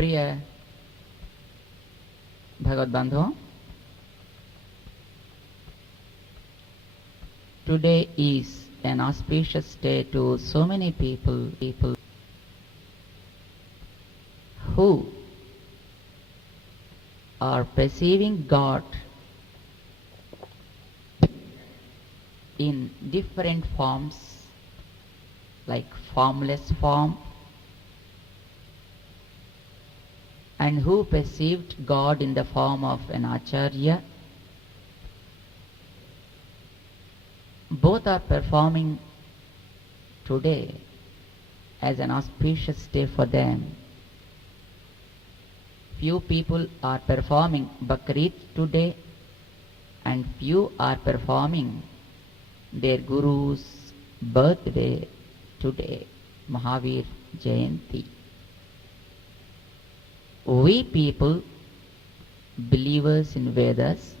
प्रिय भगवत बंधुओं, today is an auspicious day to so many people who are perceiving God in different forms, like formless form, and who perceived God in the form of an Acharya. Both are performing today as an auspicious day for them. Few people are performing Bakrid today, and few are performing their Guru's birthday today, Mahavir Jayanti. We people, believers in Vedas,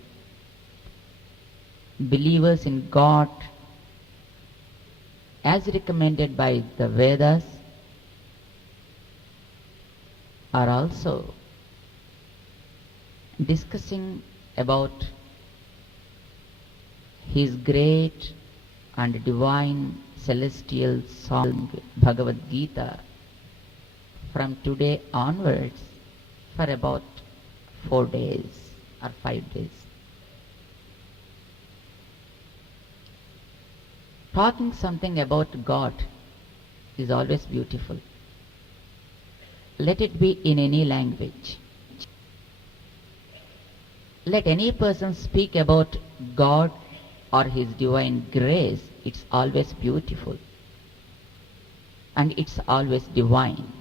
believers in God as recommended by the Vedas, are also discussing about his great and divine celestial song Bhagavad Gita from today onwards for about 4 days or 5 days. Talking something about God is always beautiful. Let it be in any language. Let any person speak about God or His divine grace. It's always beautiful and it's always divine.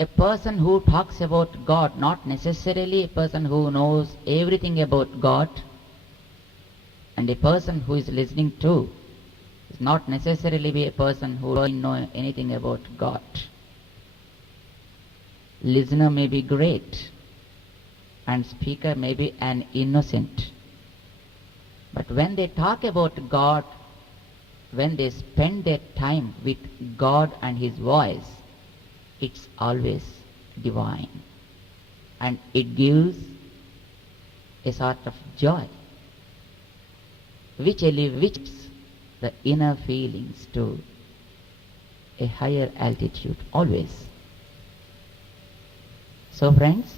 A person who talks about God, not necessarily a person who knows everything about God, and a person who is listening to is not necessarily be a person who doesn't know anything about God. Listener may be great and speaker may be an innocent. But when they talk about God, when they spend their time with God and His voice, it's always divine. And it gives a sort of joy which elevates the inner feelings to a higher altitude always. So friends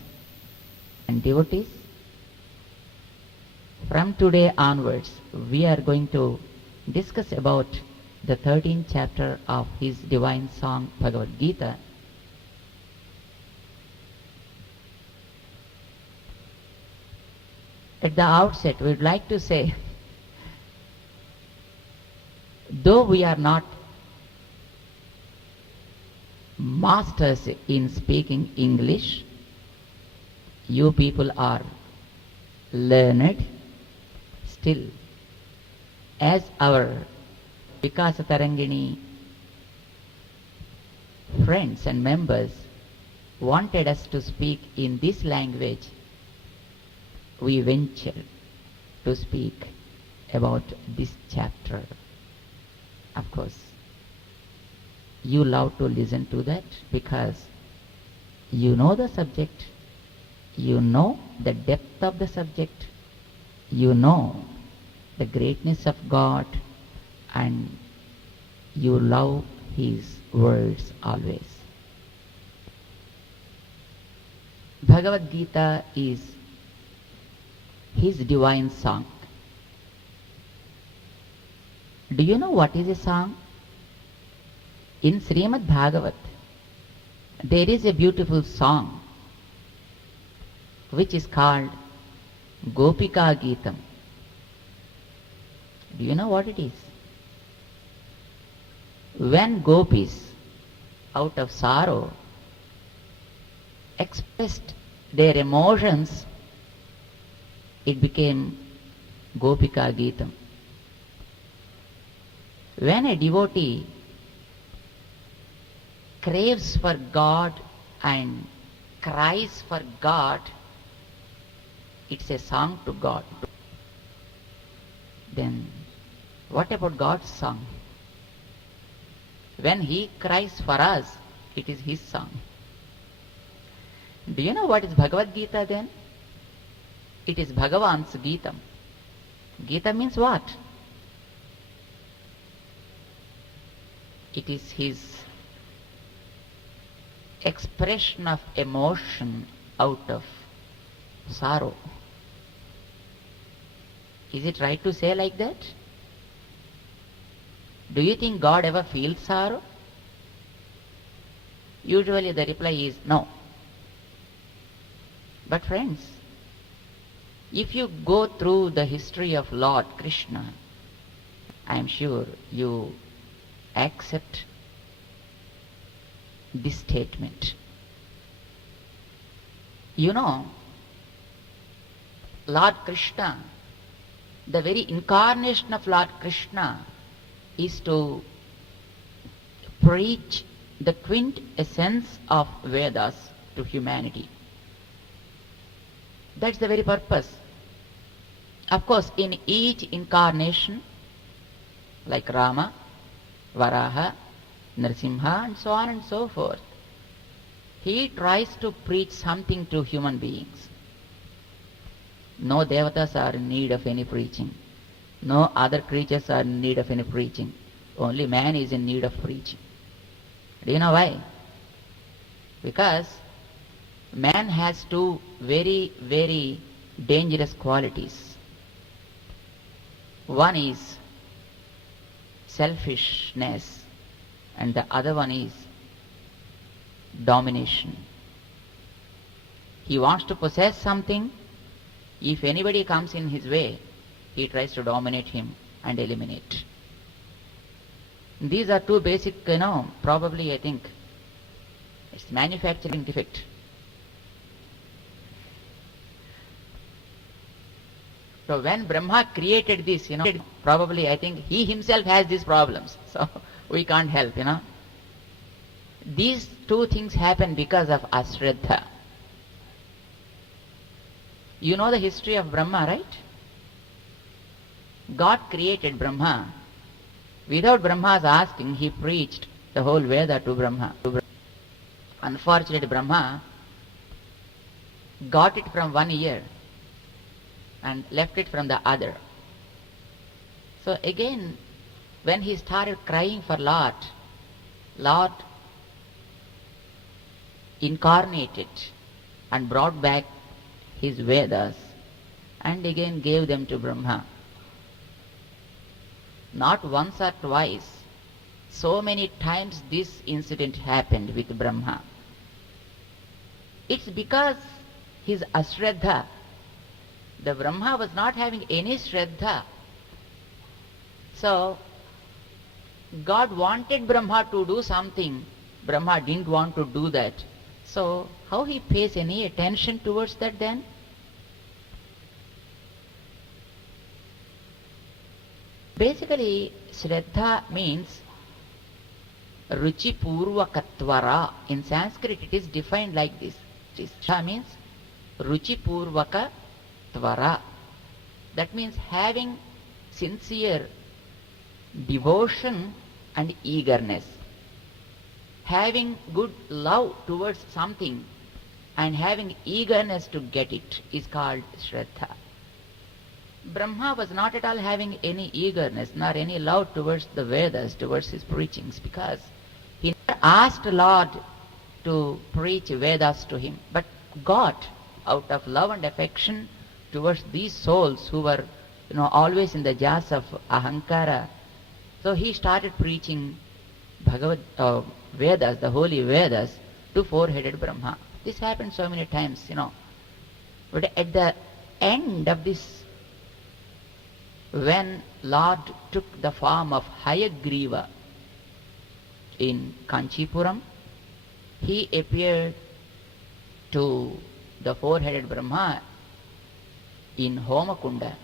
and devotees, from today onwards we are going to discuss about the 13th chapter of his divine song Bhagavad Gita. At the outset we would like to say, though we are not masters in speaking English, you people are learned, still as our Vikasa Tarangini friends and members wanted us to speak in this language, we ventured to speak about this chapter. Of course, you love to listen to that because you know the subject, you know the depth of the subject, you know the greatness of God, and you love His words always. Bhagavad Gita is His divine song. Do you know what is a song? In Srimad Bhagavat, there is a beautiful song which is called Gopika Geetam. Do you know what it is? When gopis, out of sorrow, expressed their emotions, it became Gopika Geetam. When a devotee craves for God and cries for God, it's a song to God. Then what about God's song? When He cries for us, It is his song. Do you know what is Bhagavad Gita then? It is Bhagavan's Geetam. Gita means what? It is his expression of emotion out of sorrow. Is it right to say like that? Do you think God ever feels sorrow? Usually the reply is no. But friends, if you go through the history of Lord Krishna, I am sure you accept this statement. You know, Lord Krishna, the very incarnation of Lord Krishna is to preach the quintessence of Vedas to humanity. That's the very purpose. Of course, in each incarnation, like Rama, Varaha, Narasimha, and so on and so forth, he tries to preach something to human beings. No devatas are in need of any preaching. No other creatures are in need of any preaching. Only man is in need of preaching. Do you know why? Because man has two very, very dangerous qualities. One is selfishness, and the other one is domination. He wants to possess something. If anybody comes in his way, he tries to dominate him and eliminate. These are two basic, probably I think it's manufacturing defect. So when Brahma created this, probably I think he himself has these problems. So we can't help, These two things happen because of Ashraddha. You know the history of Brahma, right? God created Brahma. Without Brahma's asking, he preached the whole Veda to Brahma. Unfortunately, Brahma got it from one ear and left it from the other. So again, when he started crying for Lord, Lord incarnated and brought back his Vedas and again gave them to Brahma. Not once or twice, so many times this incident happened with Brahma. It's because his Ashraddha. The Brahma was not having any Shraddha. So, God wanted Brahma to do something. Brahma didn't want to do that. So, how he pays any attention towards that then? Basically, Shraddha means Ruchi Purvakatvara. In Sanskrit it is defined like this. Shraddha means Ruchi Purvakatvara. That means having sincere devotion and eagerness. Having good love towards something and having eagerness to get it is called Shraddha. Brahma was not at all having any eagerness nor any love towards the Vedas, towards his preachings, because he never asked Lord to preach Vedas to him. But God, out of love and affection towards these souls who were always in the jaws of Ahankara, so he started preaching Vedas, the holy Vedas, to four-headed Brahma. This happened so many times, But at the end of this, when Lord took the form of Hayagriva in Kanchipuram, he appeared to the four-headed Brahma in Homakunda.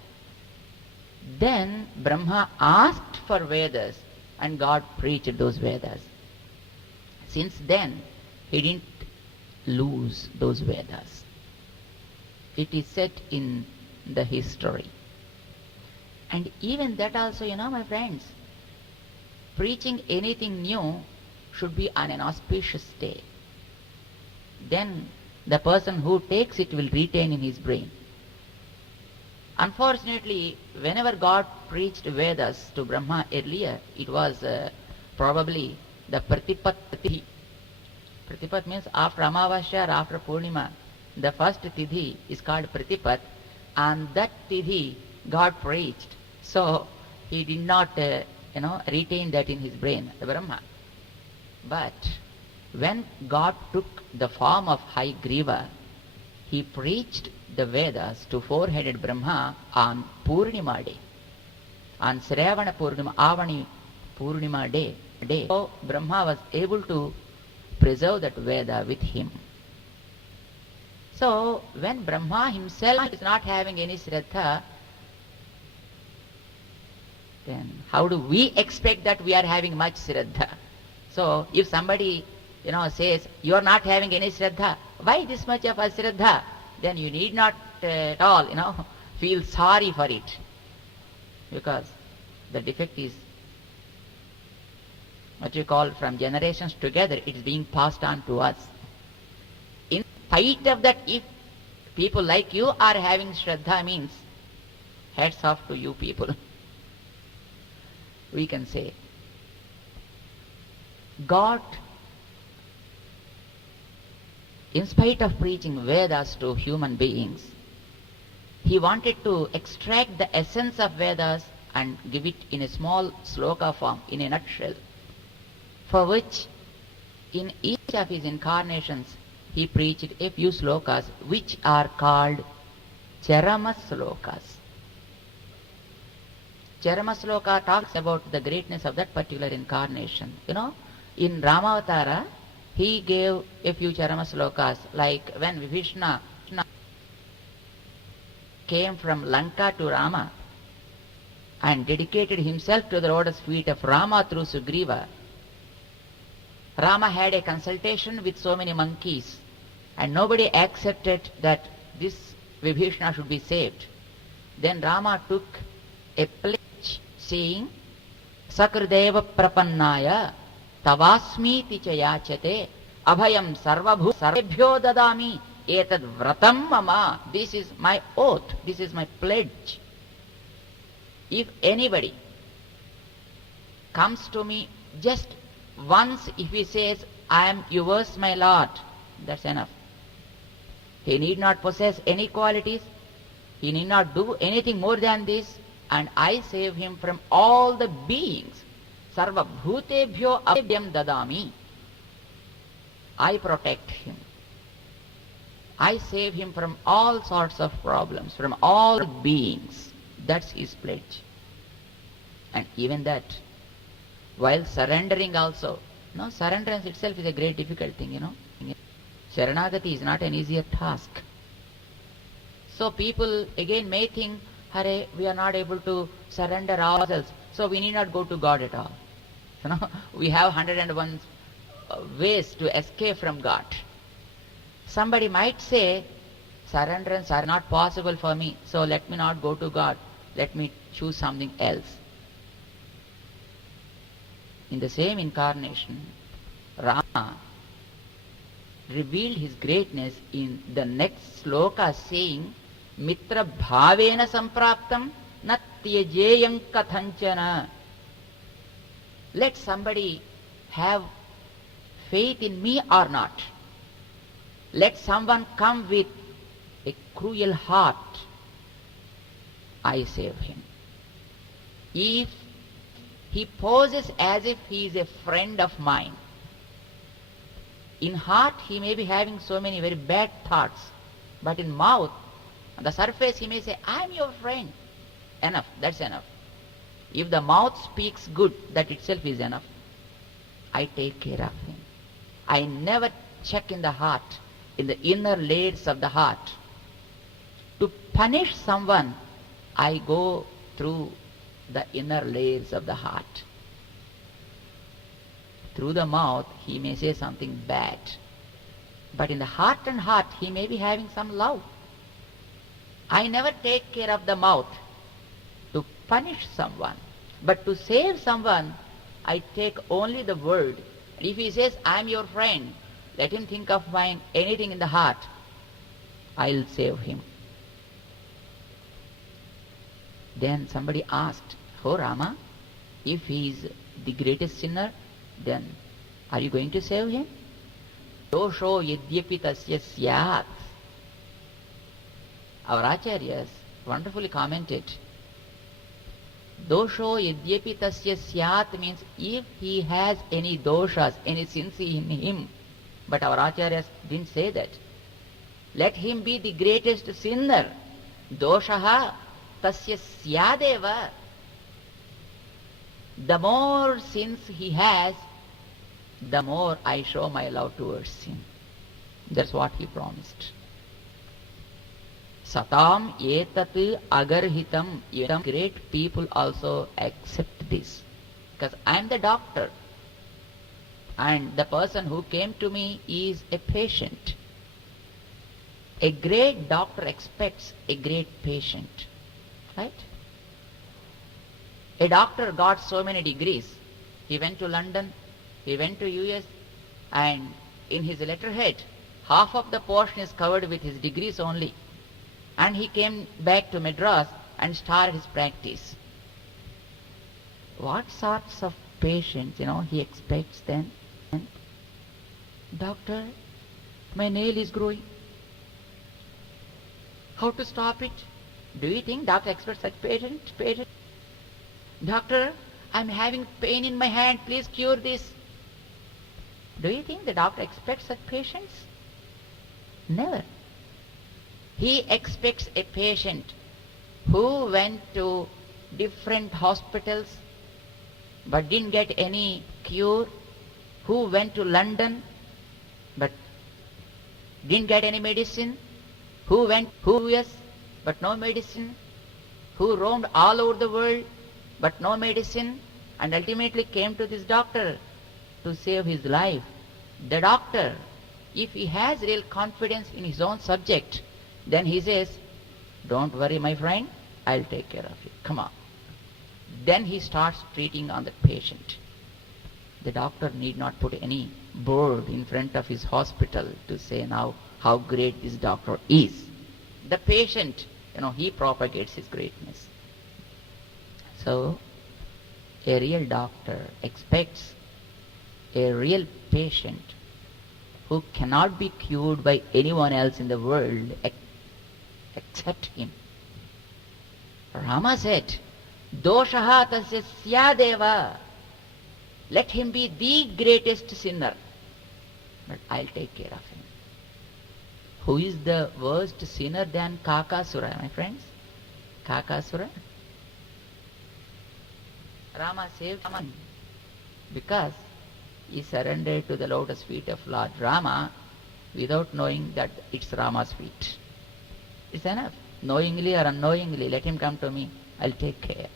Then Brahma asked for Vedas and God preached those Vedas. Since then, he didn't lose those Vedas. It is set in the history. And even that also, my friends, preaching anything new should be on an auspicious day. Then the person who takes it will retain in his brain. Unfortunately, whenever God preached Vedas to Brahma earlier, it was probably the Pratipat Tithi. Pratipat means after Amavasya or after Purnima. The first Tithi is called Pratipat, and that Tithi God preached. So he did not retain that in his brain, the Brahma. But when God took the form of Haigriva, he preached the Vedas to four-headed Brahma on Purnima day, on Sravana Purnima, Avani Purnima day. So Brahma was able to preserve that Veda with him. So when Brahma himself is not having any Shraddha, then how do we expect that we are having much Shraddha? So if somebody says, you are not having any Shraddha, why this much of a Shraddha? Then you need not at all, feel sorry for it. Because the defect is what you call from generations together, it is being passed on to us. In spite of that, if people like you are having Shraddha, means hats off to you people. We can say, God, in spite of preaching Vedas to human beings, he wanted to extract the essence of Vedas and give it in a small sloka form, in a nutshell, for which in each of his incarnations he preached a few slokas which are called Charama slokas. Charama sloka talks about the greatness of that particular incarnation. In Ramavatara, he gave a few Charama slokas, like when Vibhishana came from Lanka to Rama and dedicated himself to the lotus feet of Rama through Sugriva. Rama had a consultation with so many monkeys, and nobody accepted that this Vibhishana should be saved. Then Rama took a pledge saying, Sakrideva prapannaya tavasmiti cha yachate abhayam sarvabhyo dadami etad vratam mama. This is my oath, this is my pledge. If anybody comes to me just once, if he says, I am yours, my Lord, that's enough. He need not possess any qualities, he need not do anything more than this, and I save him from all the beings. Sarva bhutebhyo abhyam dadami. I protect him. I save him from all sorts of problems, from all beings. That's his pledge. And even that, while surrendering also, surrenderance itself is a great difficult thing, Sharanagati is not an easier task. So people again may think, Hare, we are not able to surrender ourselves, so we need not go to God at all. We have 101 ways to escape from God. Somebody might say, surrenderance are not possible for me, so let me not go to God. Let me choose something else. In the same incarnation, Rama revealed his greatness in the next sloka saying, Mitra bhavena sampraptam na tyajeyam kathanchana. Let somebody have faith in me or not. Let someone come with a cruel heart. I save him. If he poses as if he is a friend of mine, in heart he may be having so many very bad thoughts, but in mouth, on the surface he may say, I am your friend. Enough, that's enough. If the mouth speaks good, that itself is enough. I take care of him. I never check in the heart, in the inner layers of the heart. To punish someone, I go through the inner layers of the heart. Through the mouth, he may say something bad. But in the heart and heart, he may be having some love. I never take care of the mouth to punish someone. But to save someone, I take only the word And if he says, I am your friend, let him think of buying anything in the heart, I'll save him. Then somebody asked, oh Rama, if he is the greatest sinner, then are you going to save him? Dosho yadyapi tasya syat. Our acharyas wonderfully commented, Dosho yadyapi tasya syat means if he has any doshas, any sins in him. But our acharyas didn't say that. Let him be the greatest sinner. Doshaha tasya syadeva. The more sins he has, the more I show my love towards him. That's what he promised. Satam etat agarhitam. Some great people also accept this. Because I am the doctor. And the person who came to me is a patient. A great doctor expects a great patient. Right? A doctor got so many degrees. He went to London, he went to US, and in his letterhead, half of the portion is covered with his degrees only. And he came back to Madras and started his practice. What sorts of patients, he expects then? Doctor, my nail is growing. How to stop it? Do you think doctor expects such patient? Doctor, I'm having pain in my hand, please cure this. Do you think the doctor expects such patients? Never. He expects a patient who went to different hospitals but didn't get any cure, who went to London but didn't get any medicine, who went to US but no medicine, who roamed all over the world but no medicine, and ultimately came to this doctor to save his life. The doctor, if he has real confidence in his own subject, then he says, don't worry my friend, I'll take care of you. Come on. Then he starts treating on the patient. The doctor need not put any board in front of his hospital to say now how great this doctor is. The patient, he propagates his greatness. So, a real doctor expects a real patient who cannot be cured by anyone else in the world except him. Rama said, Doshaha tasya syadeva. Let him be the greatest sinner, but I'll take care of him. Who is the worst sinner than Kakasura, my friends? Kakasura? Rama saved him because he surrendered to the lotus feet of Lord Rama without knowing that it's Rama's feet. It's enough. Knowingly or unknowingly, let him come to me. I'll take care.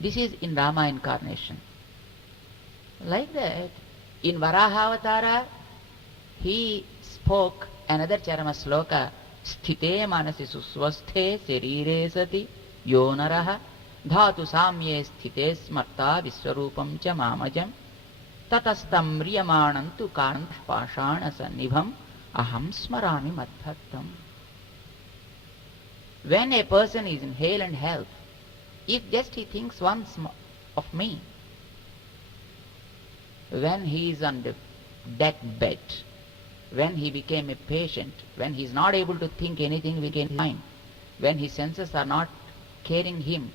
This is in Rama incarnation. Like that, in Varahavatara, he spoke another Charama sloka, Sthite manasi susvasthe sarire sati yonaraha dhatu samye sthite smarta viswarupam cha mamajam tatastam riyamanantu kanant pashana sannibham aham smarami madbhaktam. When a person is in hell and health, if just he thinks once of me, when he is on the deathbed, when he became a patient, when he is not able to think anything within mind, when his senses are not carrying him,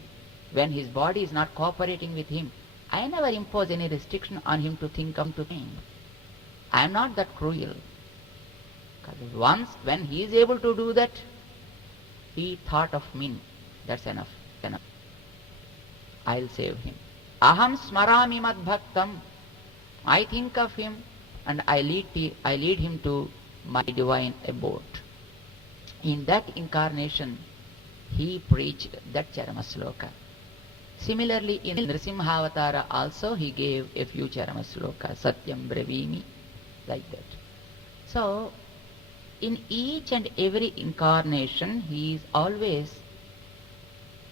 when his body is not cooperating with him, I never impose any restriction on him to think of to me. I am not that cruel. Because once when he is able to do that, he thought of me. That's enough. I'll save him. Aham smarami madbhaktam. I think of him and I lead him to my divine abode. In that incarnation, he preached that Charama sloka. Similarly, in Nrsimhavatara also he gave a few Charama sloka, Satyam Bravimi, like that. So, in each and every incarnation, he is always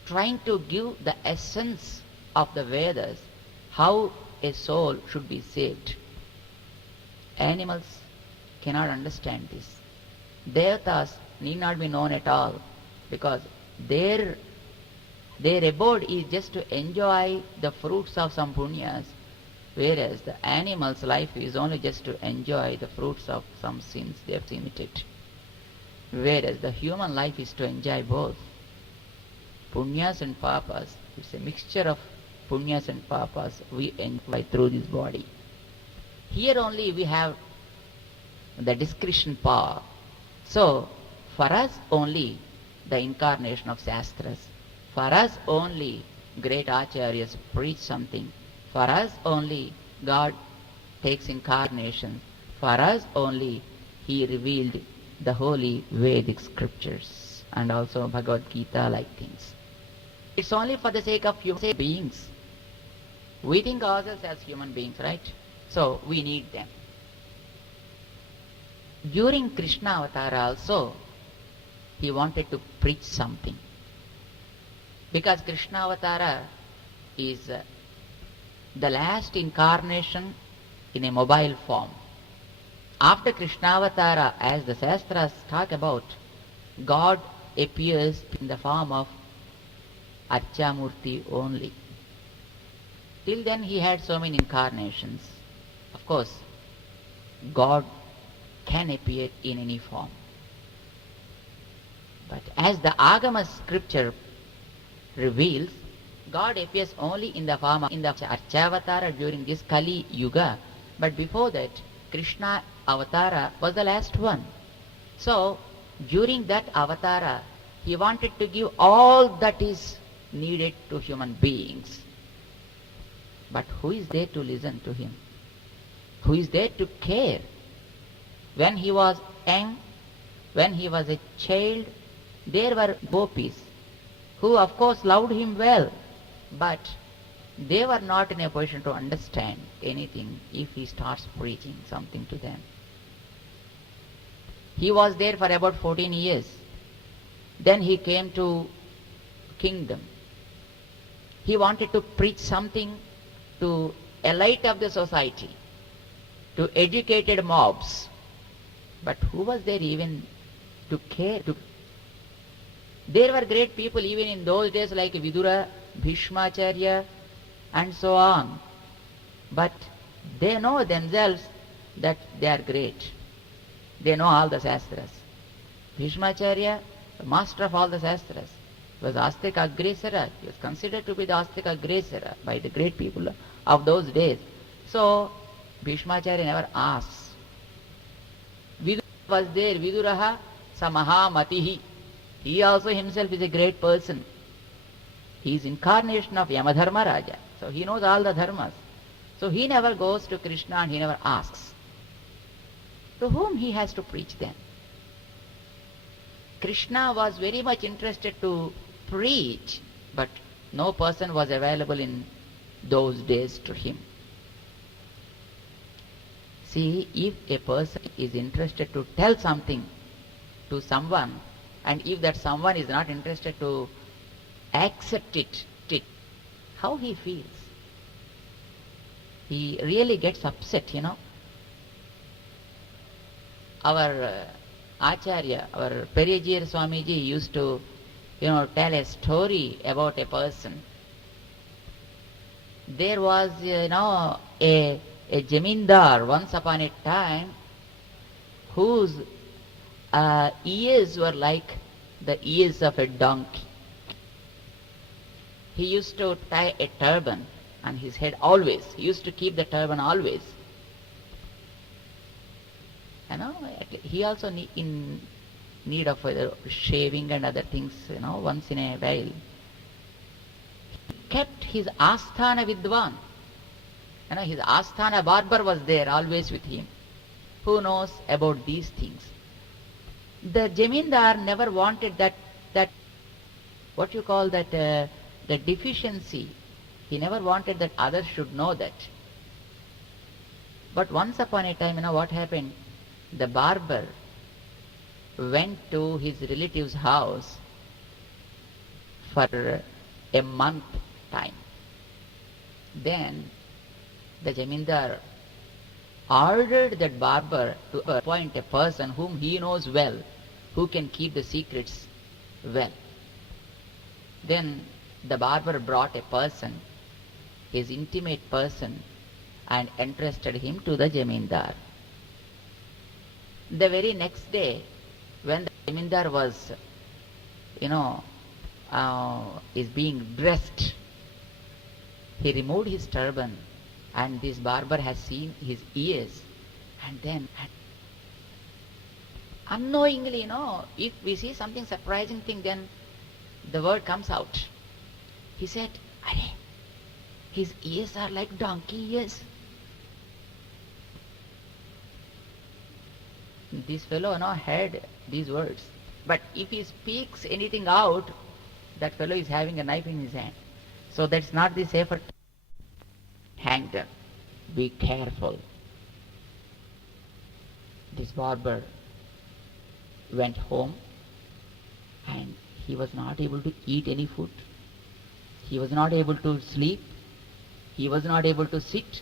trying to give the essence of the Vedas, how a soul should be saved. Animals cannot understand this. Devatas need not be known at all, because their abode is just to enjoy the fruits of some punyas, whereas the animal's life is only just to enjoy the fruits of some sins they have committed. Whereas the human life is to enjoy both punyas and papas. It's a mixture of punyas and papas we enjoy through this body. Here only we have the discretion power. So for us only the incarnation of Shastras. For us only great acharyas preach something. For us only God takes incarnation. For us only He revealed the holy Vedic scriptures and also Bhagavad Gita like things. It's only for the sake of human beings. We think ourselves as human beings, right? So we need them. During Krishna Avatara also, he wanted to preach something. Because Krishna Avatara is the last incarnation in a mobile form. After Krishna Avatara, as the Shastras talk about, God appears in the form of Archamurti only. Till then he had so many incarnations. Of course, God can appear in any form. But as the Agama scripture reveals, God appears only in the form of Archavatara during this Kali Yuga. But before that, Krishna Avatara was the last one. So, during that Avatara, he wanted to give all that is needed to human beings. But who is there to listen to him? Who is there to care? When he was young, when he was a child, there were gopis who of course loved him well, but they were not in a position to understand anything if he starts preaching something to them. He was there for about 14 years. Then he came to kingdom. He wanted to preach something to elite of the society, to educated mobs. But who was there even to care? There were great people even in those days like Vidura, Bhishmacharya and so on. But they know themselves that they are great. They know all the Shastras. Bhishmacharya, the master of all the Shastras, was Astika Agresara. He was considered to be the Astika Agresara by the great people of those days. So Bhishmacharya never asks. Vidura was there, Viduraha Samahamatihi. He also himself is a great person. He is incarnation of Yamadharma Raja. So he knows all the dharmas. So he never goes to Krishna and he never asks. To whom he has to preach then? Krishna was very much interested to preach, but no person was available in those days to him. See, if a person is interested to tell something to someone, and if that someone is not interested to accept it, how he feels? He really gets upset, Our Acharya, our Periyajir Swamiji used to, tell a story about a person. There was, a Jamindar once upon a time whose ears were like the ears of a donkey. He used to tie a turban on his head always. He used to keep the turban always. He also in need of shaving and other things, once in a while. He kept his Asthana Vidwan. His Asthana barber was there always with him. Who knows about these things? The Jamindar never wanted that what you call that, the deficiency. He never wanted that others should know that. But once upon a time, what happened? The barber went to his relative's house for a month time. Then the Jamindar ordered that barber to appoint a person whom he knows well, who can keep the secrets well. Then the barber brought a person, his intimate person, and entrusted him to the Jamindar. The very next day, when the Jamindar was, is being dressed, he removed his turban, and this barber has seen his ears, and then unknowingly, if we see something surprising thing, then the word comes out. He said, "Arey, his ears are like donkey ears." This fellow heard these words. But if he speaks anything out, that fellow is having a knife in his hand. So that's not the safer. Hang them. Be careful. This barber went home and he was not able to eat any food. He was not able to sleep. He was not able to sit.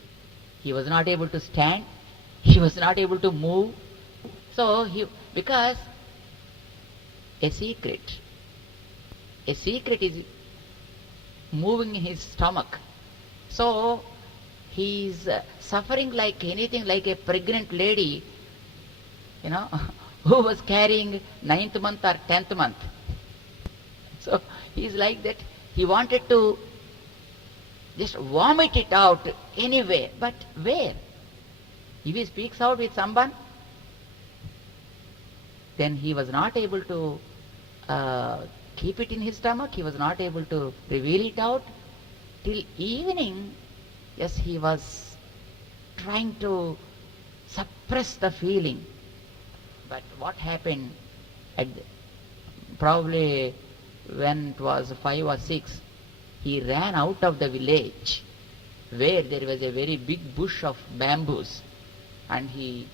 He was not able to stand. He was not able to move. So because a secret is moving in his stomach. So he is suffering like anything, like a pregnant lady, who was carrying 9th month or 10th month. So he is like that. He wanted to just vomit it out anyway, but where? If he speaks out with someone, then he was not able to keep it in his stomach. He was not able to reveal it out. Till evening, yes, he was trying to suppress the feeling. But what happened, probably when it was 5 or 6, he ran out of the village where there was a very big bush of bamboos, and he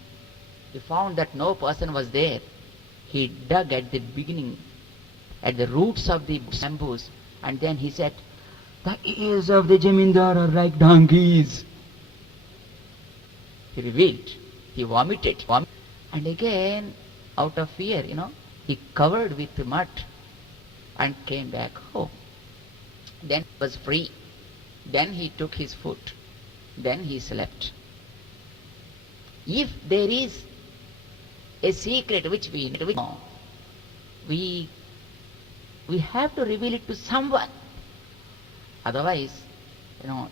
found that no person was there. He dug at the beginning, at the roots of the bamboos, and then he said, "The ears of the Jamindar are like donkeys." He revealed, he vomited, and again, out of fear, he covered with mud and came back home. Then he was free. Then he took his food. Then he slept. If there is a secret which we know, we have to reveal it to someone. Otherwise,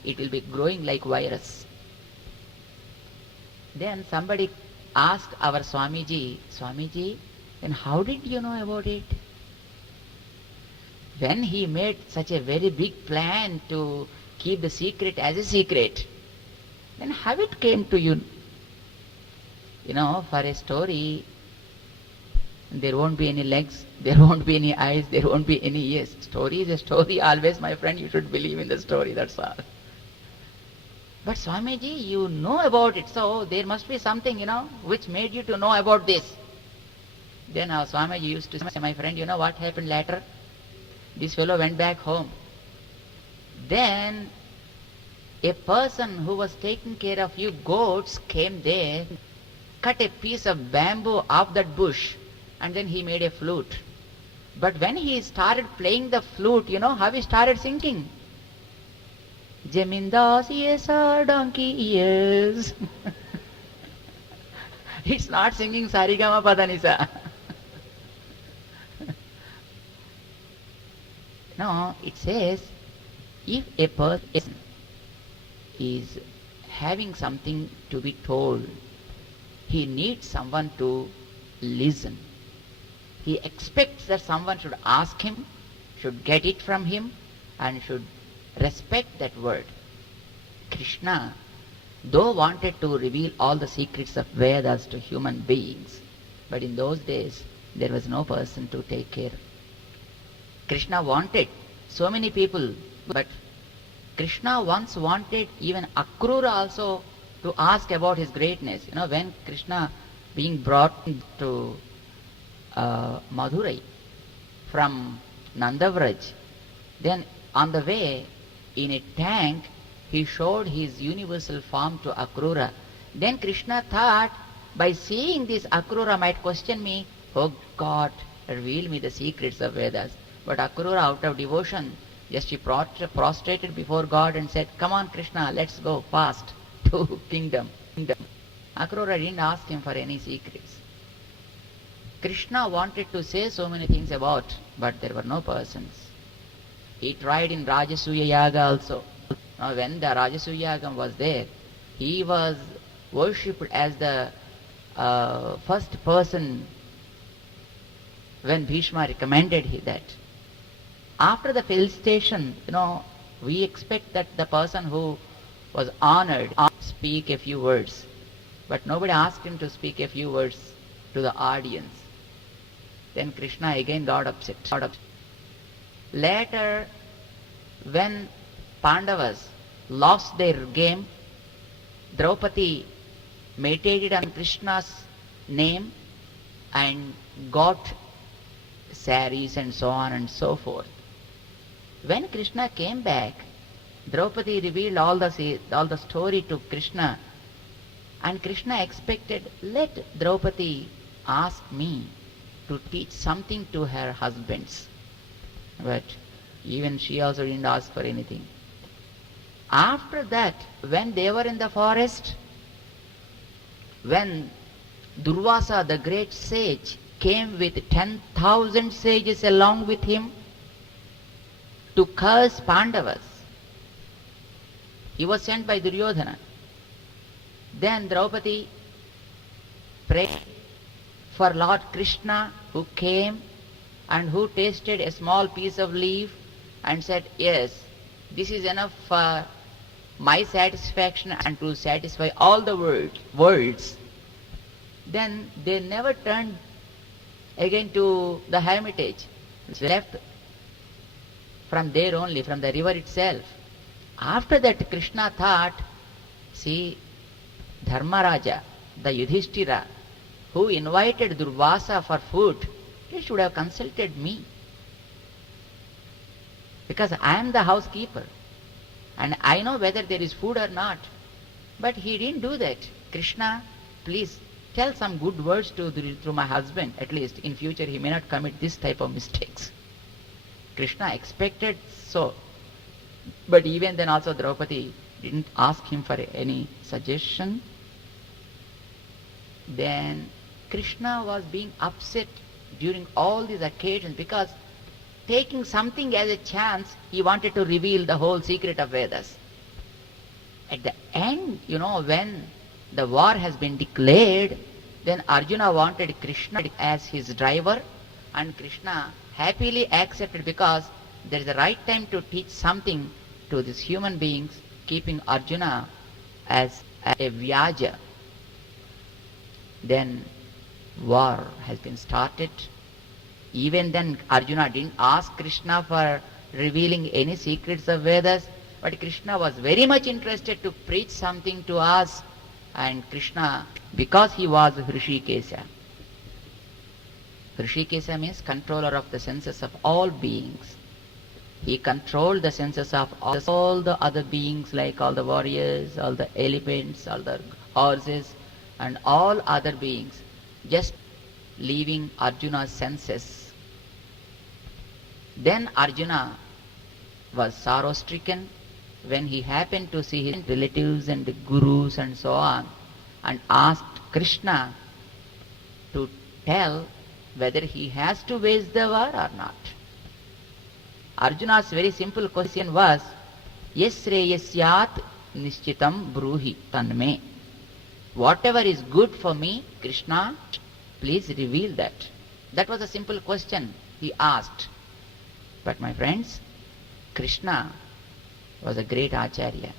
it will be growing like virus. Then somebody asked our Swamiji, then how did you know about it? When he made such a very big plan to keep the secret as a secret, then how it came to you? For a story, there won't be any legs, there won't be any eyes, there won't be any ears. Story is a story always, my friend. You should believe in the story, that's all. But Swamiji, you know about it, so there must be something, which made you to know about this. Then our Swamiji used to say, my friend, what happened later? This fellow went back home. Then a person who was taking care of few goats came there, cut a piece of bamboo off that bush, and then he made a flute. But when he started playing the flute, how he started singing? Jamindar's ears are donkey ears. It's not singing Sarigama Padanisa. No, it says, if a person is having something to be told, he needs someone to listen. He expects that someone should ask him, should get it from him, and should respect that word. Krishna, though wanted to reveal all the secrets of Vedas to human beings, but in those days there was no person to take care. Krishna wanted so many people, but Krishna once wanted even Akrura also to ask about his greatness. When Krishna being brought to Madurai from Nandavraj, then on the way in a tank he showed his universal form to Akrura. Then Krishna thought, by seeing this, Akrura might question me, oh God, reveal me the secrets of Vedas. But Akrura, out of devotion, just she prostrated before God and said, come on Krishna, let's go fast to kingdom. Akrura didn't ask him for any secrets. Krishna wanted to say so many things about, but there were no persons. He tried in Rajasuya Yaga also. Now when the Rajasuya Yaga was there, he was worshipped as the first person when Bhishma recommended that. After the felicitation, we expect that the person who was honored speak a few words. But nobody asked him to speak a few words to the audience. Then Krishna again got upset. Later, when Pandavas lost their game, Draupadi meditated on Krishna's name and got saris and so on and so forth. When Krishna came back, Draupadi revealed all the story to Krishna, and Krishna expected, let Draupadi ask me to teach something to her husbands. But even she also didn't ask for anything. After that, when they were in the forest, when Durvasa, the great sage, came with 10,000 sages along with him to curse Pandavas, he was sent by Duryodhana. Then Draupadi prayed for Lord Krishna, who came and who tasted a small piece of leaf and said, yes, this is enough for my satisfaction and to satisfy all the worlds. Then they never turned again to the hermitage. They left from there only, from the river itself. After that, Krishna thought, see, Dharmaraja, the Yudhishthira, who invited Durvasa for food, he should have consulted me. Because I am the housekeeper and I know whether there is food or not. But he didn't do that. Krishna, please tell some good words to my husband. At least in future he may not commit this type of mistakes. Krishna expected so. But even then also Draupadi didn't ask him for any suggestion. Then Krishna was being upset during all these occasions because taking something as a chance, he wanted to reveal the whole secret of Vedas. At the end, when the war has been declared, then Arjuna wanted Krishna as his driver, and Krishna happily accepted because there is the right time to teach something to these human beings, keeping Arjuna as a Vyaja. Then war has been started. Even then Arjuna didn't ask Krishna for revealing any secrets of Vedas, but Krishna was very much interested to preach something to us. And Krishna, because he was Hrishikesha. Hrishikesha means controller of the senses of all beings. He controlled the senses of all the other beings, like all the warriors, all the elephants, all the horses, and all other beings, just leaving Arjuna's senses. Then Arjuna was sorrow-stricken when he happened to see his relatives and the gurus and so on, and asked Krishna to tell whether he has to wage the war or not. Arjuna's very simple question was, Yasreyasyat nishchitam bruhi tanme. Whatever is good for me, Krishna, please reveal that. That was a simple question he asked. But my friends, Krishna was a great Acharya.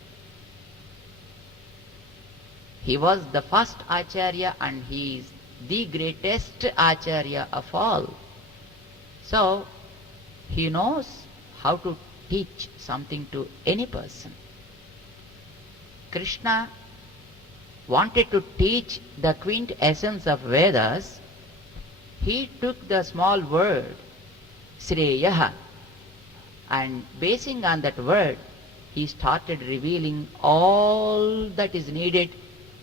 He was the first Acharya and he is the greatest Acharya of all. So, he knows how to teach something to any person. Krishna wanted to teach the quintessence of Vedas. He took the small word, Sreyaha, and basing on that word, he started revealing all that is needed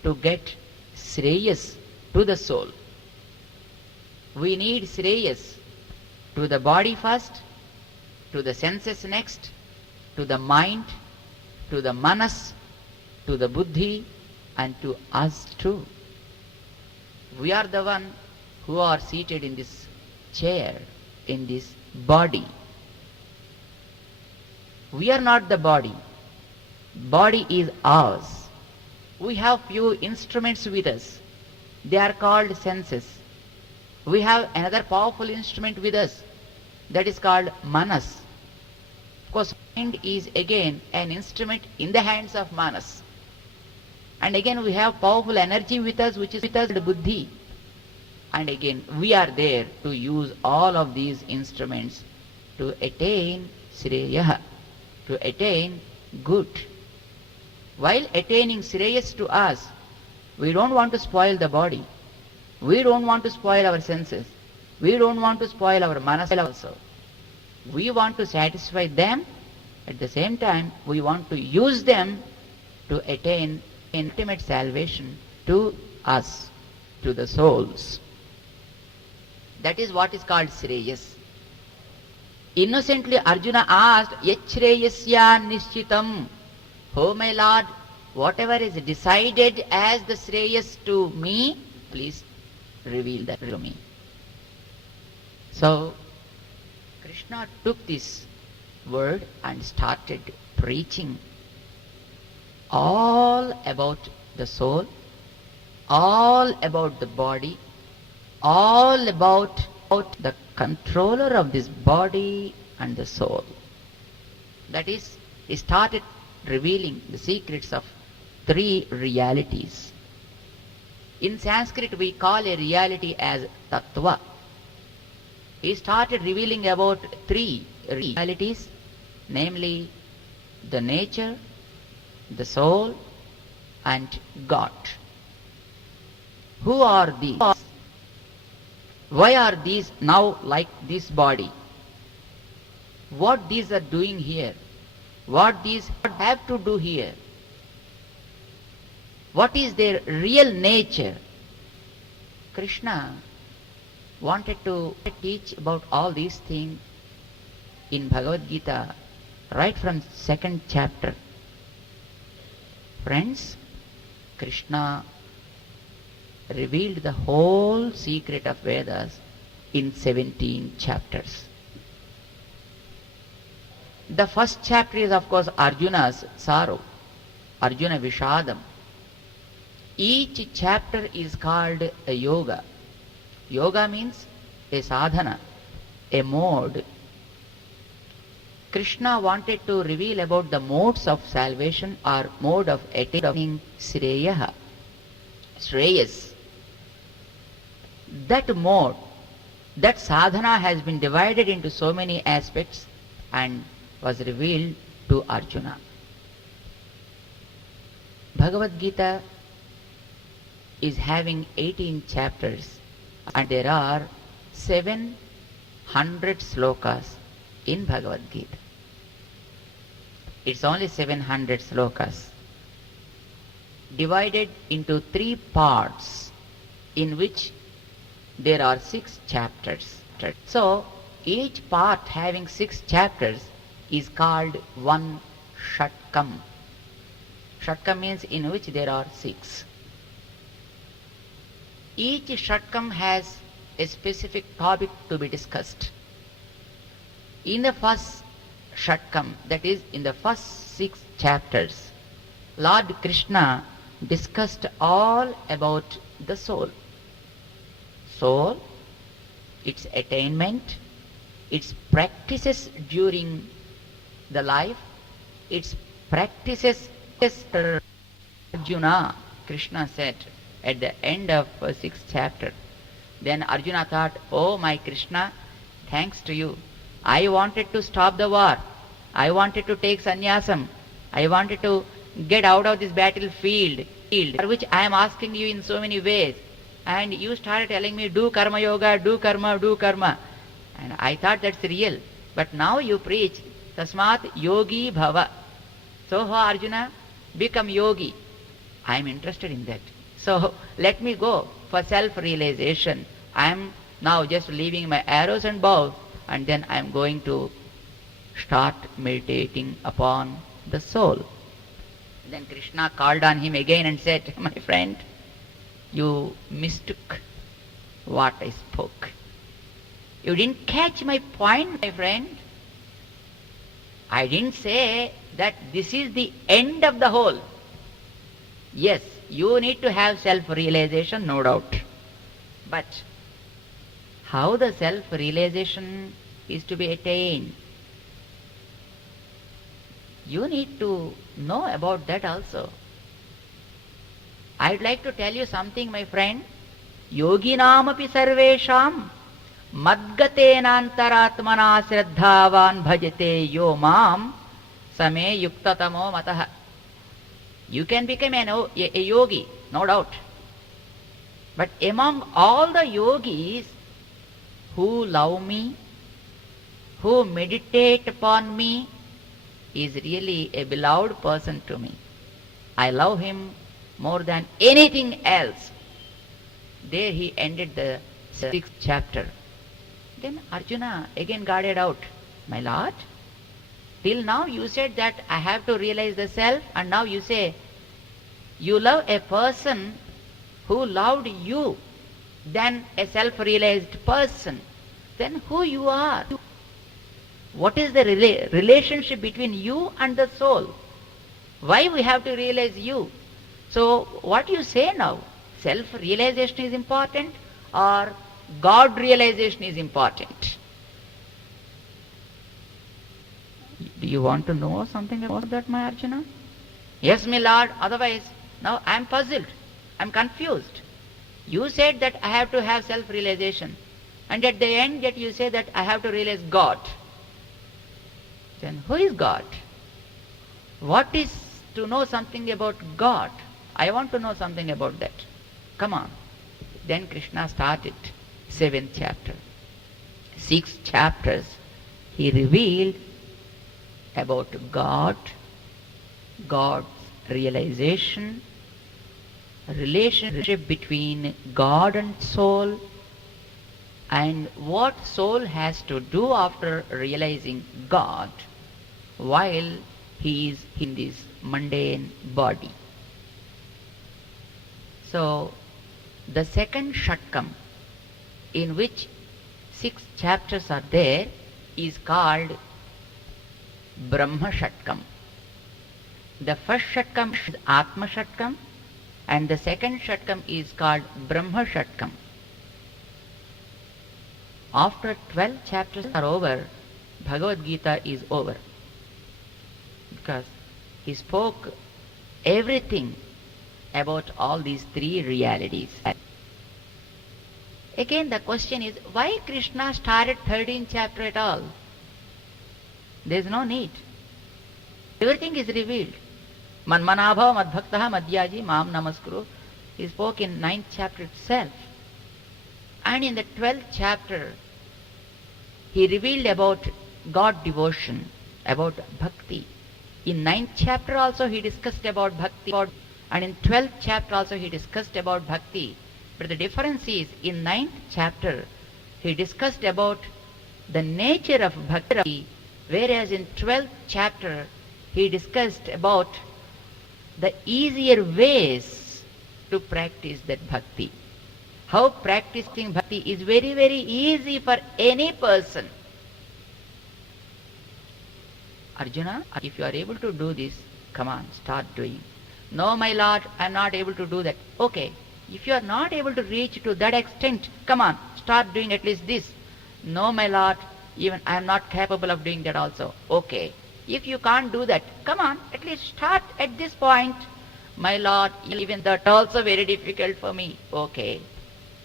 to get Shreyas to the soul. We need Shreyas to the body first, to the senses next, to the mind, to the manas, to the buddhi, and to us too. We are the one who are seated in this chair, in this body. We are not the body. Body is ours. We have few instruments with us. They are called senses. We have another powerful instrument with us. That is called manas. Of course, mind is again an instrument in the hands of manas. And again we have powerful energy with us, which is with us the buddhi. And again we are there to use all of these instruments to attain Shreya, to attain good. While attaining Shreyas to us, we don't want to spoil the body. We don't want to spoil our senses. We don't want to spoil our manas also. We want to satisfy them. At the same time, we want to use them to attain ultimate salvation to us, to the souls. That is what is called Shreyas. Innocently Arjuna asked, Yachreyasya nishchitam. Oh my Lord, whatever is decided as the Shreyas to me, please reveal that to me. So Krishna took this word and started preaching all about the soul, all about the body, all about the controller of this body and the soul. That is, he started revealing the secrets of three realities. In Sanskrit we call a reality as tattva. He started revealing about three realities, namely the nature, the soul, and God. Who are these? Why are these now like this body? What these are doing here? What these have to do here? What is their real nature? Krishna wanted to teach about all these things in Bhagavad Gita right from 2nd chapter. Friends, Krishna revealed the whole secret of Vedas in 17 chapters. The first chapter is of course Arjuna's sorrow, Arjuna Vishadam. Each chapter is called a yoga. Yoga means a sadhana, a mode. Krishna wanted to reveal about the modes of salvation or mode of attaining Shreya, Shreyas. That mode, that sadhana has been divided into so many aspects and was revealed to Arjuna. Bhagavad Gita is having 18 chapters and there are 700 slokas in Bhagavad Gita. It's only 700 slokas divided into 3 parts in which there are 6 chapters. So each part having 6 chapters is called one Shatkam. Shatkam means in which there are 6. Each Shatkam has a specific topic to be discussed. In the first Shatkam, that is in the first 6 chapters, Lord Krishna discussed all about the soul. Soul, its attainment, its practices during the life, its practices. Arjuna, Krishna said at the end of 6th chapter. Then Arjuna thought, oh my Krishna, thanks to you. I wanted to stop the war. I wanted to take sannyasam. I wanted to get out of this battlefield, for which I am asking you in so many ways. And you started telling me, do karma yoga, do karma, do karma. And I thought that's real. But now you preach, tasmat yogi bhava. So Arjuna, become yogi. I am interested in that. So let me go for self-realization. I am now just leaving my arrows and bows, and then I am going to start meditating upon the soul. Then Krishna called on him again and said, my friend, you mistook what I spoke. You didn't catch my point, my friend. I didn't say that this is the end of the whole. Yes, you need to have self-realization, no doubt. But how the self-realization is to be attained? You need to know about that also. I'd like to tell you something, my friend. Yoginamapi sarvesham madgatenantaratmana shraddhavan bhajate yo mam same yuktatamo matah. You can become a yogi, no doubt. But among all the yogis who love me, who meditate upon me, is really a beloved person to me. I love him more than anything else. There he ended the 6th chapter. Then Arjuna again guarded out, my lord, till now you said that I have to realize the self, and now you say you love a person who loved you than a self-realized person. Then who you are? What is the relationship between you and the soul? Why we have to realize you? So what you say now? Self-realization is important or God realization is important? Do you want to know something about that, my Arjuna? Yes, my lord, otherwise now I am puzzled, I am confused. You said that I have to have self-realization, and at the end yet you say that I have to realize God. Then who is God? What is to know something about God? I want to know something about that. Come on. Then Krishna started 7th chapter. 6 chapters he revealed about God, God's realization, relationship between God and soul, and what soul has to do after realizing God while he is in this mundane body. So the second Shatkam, in which 6 chapters are there, is called Brahma Shatkam. The first Shatkam is Atma Shatkam, and the second Shatkam is called Brahma Shatkam. After 12 chapters are over, Bhagavad Gita is over, because he spoke everything about all these 3 realities. Again the question is, why Krishna started 13th chapter at all? There is no need. Everything is revealed. Manmanabha madbhaktaha madhyaji mam namaskuru. He spoke in 9th chapter itself. And in the 12th chapter, he revealed about God devotion, about bhakti. In 9th chapter also he discussed about bhakti, and in 12th chapter also he discussed about bhakti. But the difference is, in 9th chapter he discussed about the nature of bhakti, whereas in 12th chapter he discussed about the easier ways to practice that bhakti. How practicing bhakti is very, very easy for any person. Arjuna, if you are able to do this, come on, start doing. No, my lord, I am not able to do that. Okay, if you are not able to reach to that extent, come on, start doing at least this. No, my lord, even I am not capable of doing that also. Okay, if you can't do that, come on, at least start at this point. My lord, even that also very difficult for me. Okay,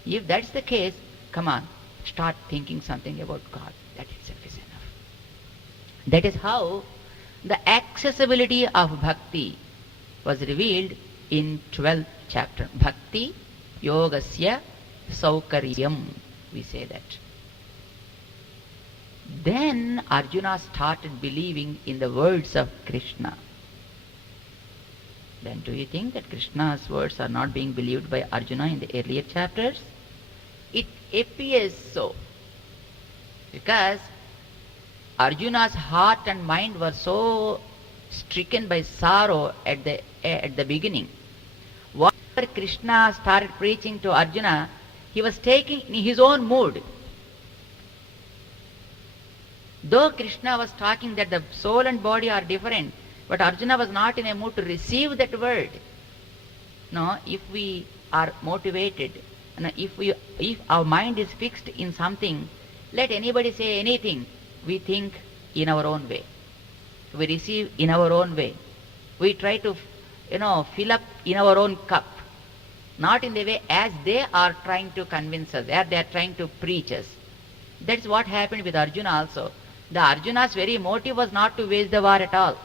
if that's the case, come on, start thinking something about God. That itself is enough. That is how the accessibility of bhakti was revealed in 12th chapter. Bhakti yogasya saukaryam, we say that. Then Arjuna started believing in the words of Krishna. Then do you think that Krishna's words are not being believed by Arjuna in the earlier chapters? It appears so, because Arjuna's heart and mind were so stricken by sorrow at the beginning. Whenever Krishna started preaching to Arjuna, he was taking in his own mood. Though Krishna was talking that the soul and body are different, but Arjuna was not in a mood to receive that word. No, if we are motivated, if our mind is fixed in something, let anybody say anything, we think in our own way. We receive in our own way. We try to, fill up in our own cup. Not in the way as they are trying to convince us, as they are trying to preach us. That's what happened with Arjuna also. The Arjuna's very motive was not to wage the war at all.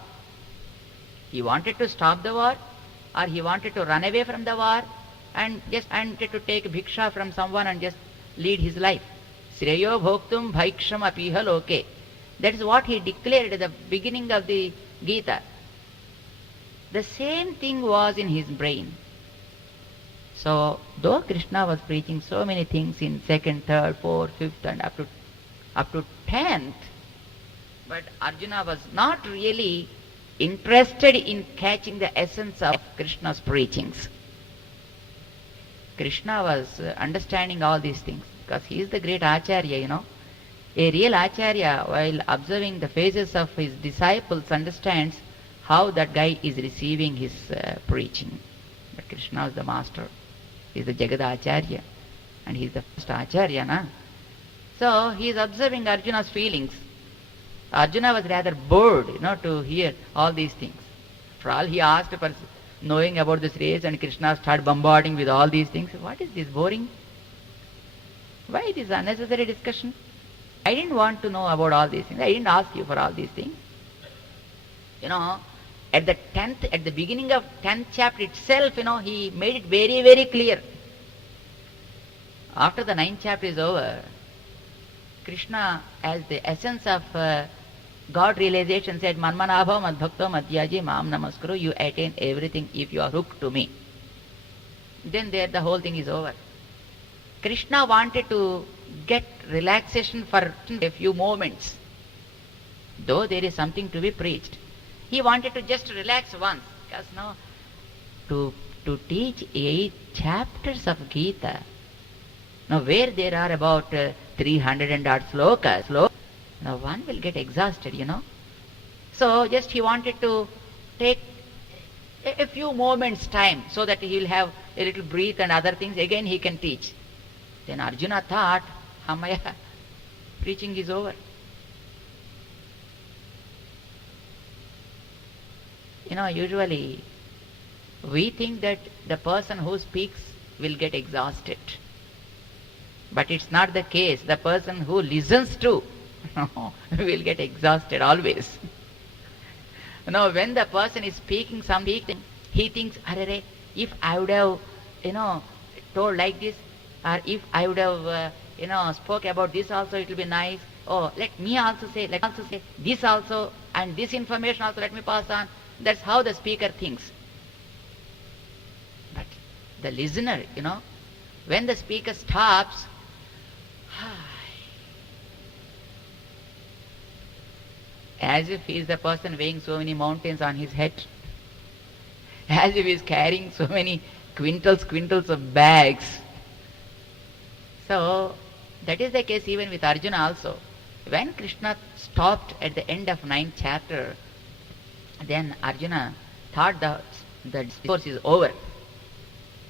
He wanted to stop the war, or he wanted to run away from the war, and just wanted to take bhiksha from someone and just lead his life. Sreyo bhoktum bhaiksham apiha loke. That is what he declared at the beginning of the Gita. The same thing was in his brain. So, though Krishna was preaching so many things in 2nd, 3rd, 4th, 5th and up to 10th, but Arjuna was not really interested in catching the essence of Krishna's preachings. Krishna was understanding all these things because he is the great Acharya, A real Acharya, while observing the faces of his disciples, understands how that guy is receiving his preaching. But Krishna is the master. He is the Jagad Acharya. And he is the first Acharya, na? So he is observing Arjuna's feelings. Arjuna was rather bored, to hear all these things. For all he asked for knowing about this race, and Krishna started bombarding with all these things. What is this boring? Why this unnecessary discussion? I didn't want to know about all these things. I didn't ask you for all these things. At the beginning of 10th chapter itself, he made it very, very clear. After the 9th chapter is over, Krishna, as the essence of God realization, said, Manmanabha madbhakto madhyaji mam namaskuru, you attain everything if you are hooked to me. Then there the whole thing is over. Krishna wanted to get relaxation for a few moments. Though there is something to be preached, he wanted to just relax once. Because now, to teach 8 chapters of Gita, now where there are about 300 and odd slokas, now one will get exhausted, So just he wanted to take a few moments time so that he will have a little breath and other things. Again he can teach. Then Arjuna thought, Hamaya, preaching is over. Usually we think that the person who speaks will get exhausted. But it's not the case. The person who listens to will get exhausted always. When the person is speaking something, he thinks, Arere, if I would have, told like this, or if I would have, spoke about this also, it will be nice. Oh, let me also say this also, and this information also let me pass on. That's how the speaker thinks. But the listener, when the speaker stops, as if he is the person weighing so many mountains on his head, as if he is carrying so many quintals of bags. So that is the case even with Arjuna also. When Krishna stopped at the end of 9th chapter, then Arjuna thought the discourse is over.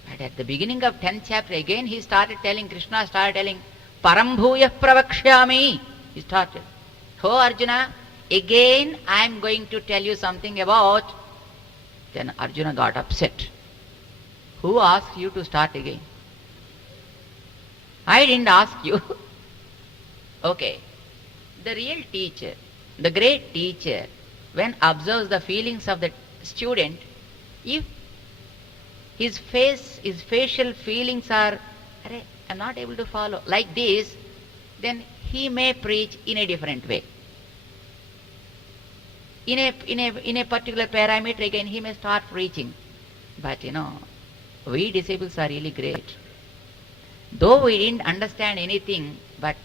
But at the beginning of 10th chapter, again Krishna started telling, Parambhuya pravakshyami. He started. Oh Arjuna, again I am going to tell you something about. Then Arjuna got upset. Who asked you to start again? I didn't ask you. Okay. The real teacher, the great teacher, when observes the feelings of the student, if his facial feelings are, I'm not able to follow, like this, then he may preach in a different way. In a particular parameter, again, he may start preaching. But we disciples are really great. Though we didn't understand anything, but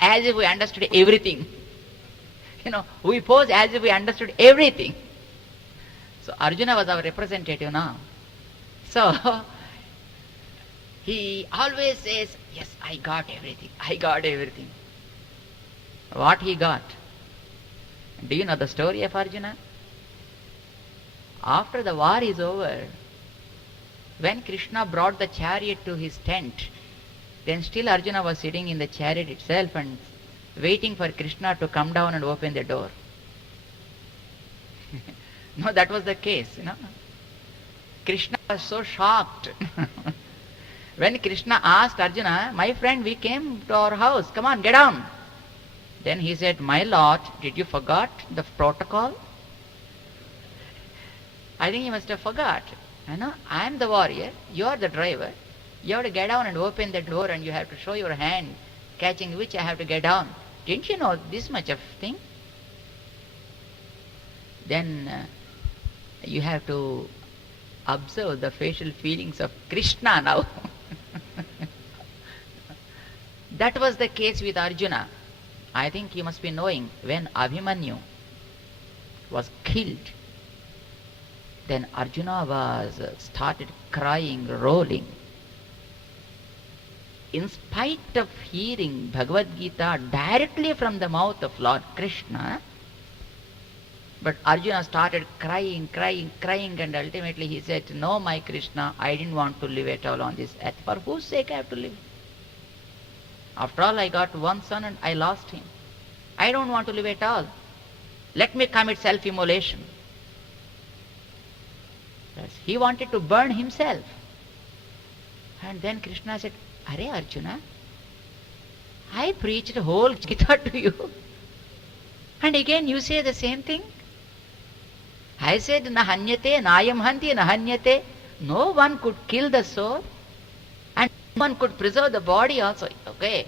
as if we understood everything. We pose as if we understood everything. So Arjuna was our representative now. So he always says, yes, I got everything. I got everything. What he got? Do you know the story of Arjuna? After the war is over, when Krishna brought the chariot to his tent, then still Arjuna was sitting in the chariot itself and waiting for Krishna to come down and open the door. No, that was the case, Krishna was so shocked. When Krishna asked Arjuna, my friend, we came to our house, come on, get down. Then he said, my lord, did you forget the protocol? I think he must have forgot. I am the warrior, you are the driver. You have to get down and open the door and you have to show your hand, catching which I have to get down. Didn't you know this much of thing? Then you have to observe the facial feelings of Krishna now. That was the case with Arjuna. I think you must be knowing when Abhimanyu was killed, then Arjuna was started crying, rolling. In spite of hearing Bhagavad Gita directly from the mouth of Lord Krishna, but Arjuna started crying, and ultimately he said, no, my Krishna, I didn't want to live at all on this earth. For whose sake I have to live? After all, I got one son and I lost him. I don't want to live at all. Let me commit self-immolation. Yes, he wanted to burn himself. And then Krishna said, Arey Arjuna, I preached the whole Gita to you. And again you say the same thing? I said, Nahanyate, Nayam Hanti, Nahanyate. No one could kill the soul. And no one could preserve the body also. Okay.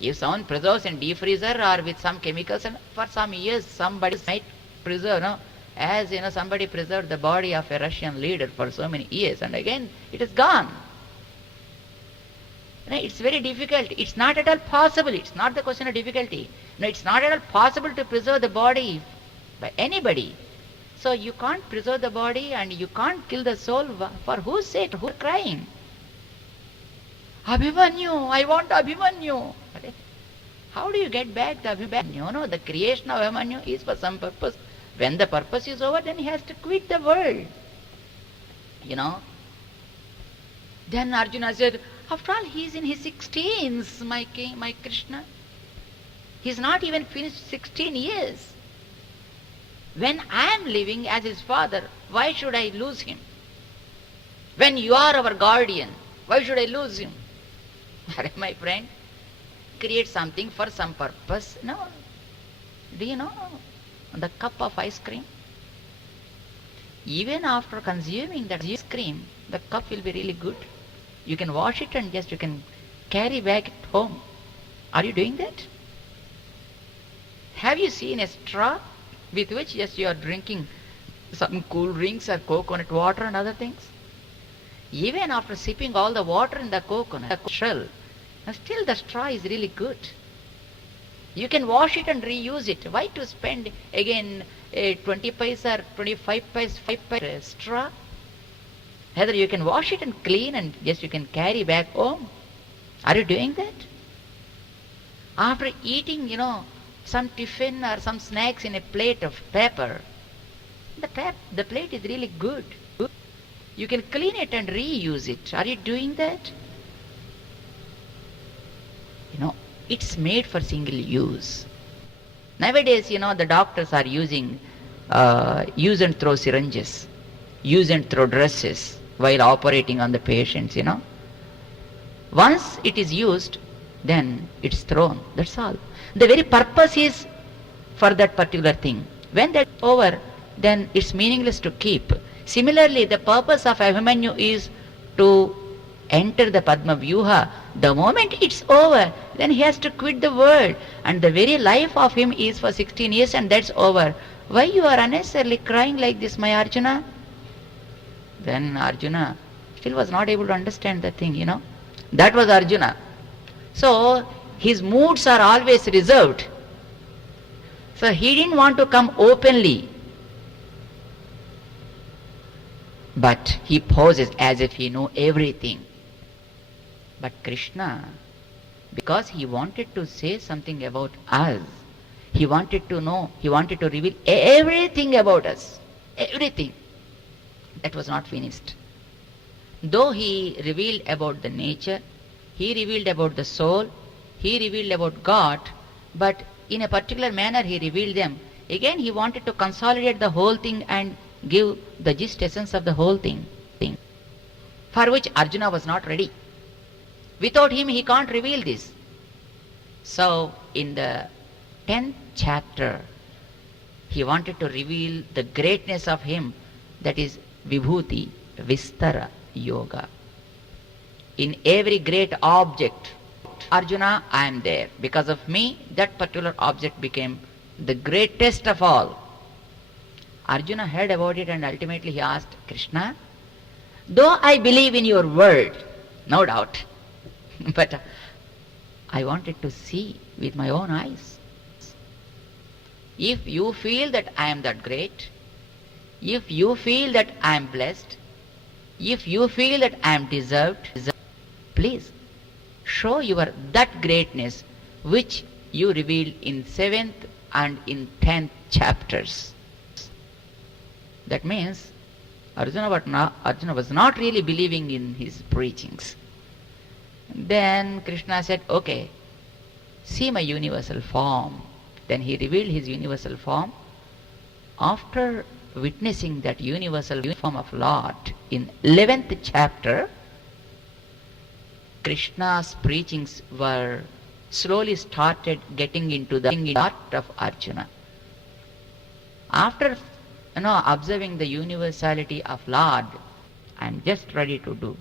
If someone preserves in deep freezer or with some chemicals, and for some years somebody might preserve, as somebody preserved the body of a Russian leader for so many years, and again it is gone. It's very difficult. It's not at all possible. It's not the question of difficulty. No, it's not at all possible to preserve the body by anybody. So you can't preserve the body and you can't kill the soul. For whose sake? Who are crying? Abhimanyu, I want Abhimanyu. How do you get back the Abhimanyu? No, the creation of Abhimanyu is for some purpose. When the purpose is over, then he has to quit the world. Then Arjuna said, after all, he is in his 16s, my king, my Krishna. He is not even finished 16 years. When I am living as his father, why should I lose him? When you are our guardian, why should I lose him? My friend, create something for some purpose. No. Do you know the cup of ice cream? Even after consuming that ice cream, the cup will be really good. You can wash it and just you can carry back at home. Are you doing that? Have you seen a straw with which just you are drinking some cool drinks or coconut water and other things? Even after sipping all the water in the coconut shell, still the straw is really good. You can wash it and reuse it. Why to spend again a 20 paise or 25 paise, 5 paise straw? Either you can wash it and clean and just you can carry back home. Are you doing that? After eating, some tiffin or some snacks in a plate of paper, the plate is really good. You can clean it and reuse it. Are you doing that? It's made for single use. Nowadays, the doctors are using use and throw syringes, use and throw dresses while operating on the patients, Once it is used, then it's thrown. That's all. The very purpose is for that particular thing. When that's over, then it's meaningless to keep. Similarly, the purpose of Abhimanyu is to enter the Padma Vyuha, the moment it's over, then he has to quit the world. And the very life of him is for 16 years and that's over. Why you are unnecessarily crying like this, my Arjuna? Then Arjuna still was not able to understand the thing. That was Arjuna. So his moods are always reserved. So he didn't want to come openly. But he poses as if he knew everything. But Krishna, because he wanted to say something about us, he wanted to know, he wanted to reveal everything about us. Everything. That was not finished. Though he revealed about the nature, he revealed about the soul, he revealed about God, but in a particular manner he revealed them. Again he wanted to consolidate the whole thing and give the gist essence of the whole thing, for which Arjuna was not ready. Without him he can't reveal this. So in the 10th chapter he wanted to reveal the greatness of him, that is Vibhuti Vistara Yoga. In every great object, Arjuna, I am there. Because of me, that particular object became the greatest of all. Arjuna heard about it and ultimately he asked Krishna, though I believe in your word, no doubt, but I wanted to see with my own eyes. If you feel that I am that great, if you feel that I am blessed, if you feel that I am deserved, please show your that greatness which you revealed in 7th and in 10th chapters. That means Arjuna was not really believing in his preachings. Then Krishna said, okay, see my universal form. Then he revealed his universal form. After witnessing that universal form of Lord in 11th chapter, Krishna's preachings were slowly started getting into the heart of Arjuna. After observing the universality of Lord, I am just ready to do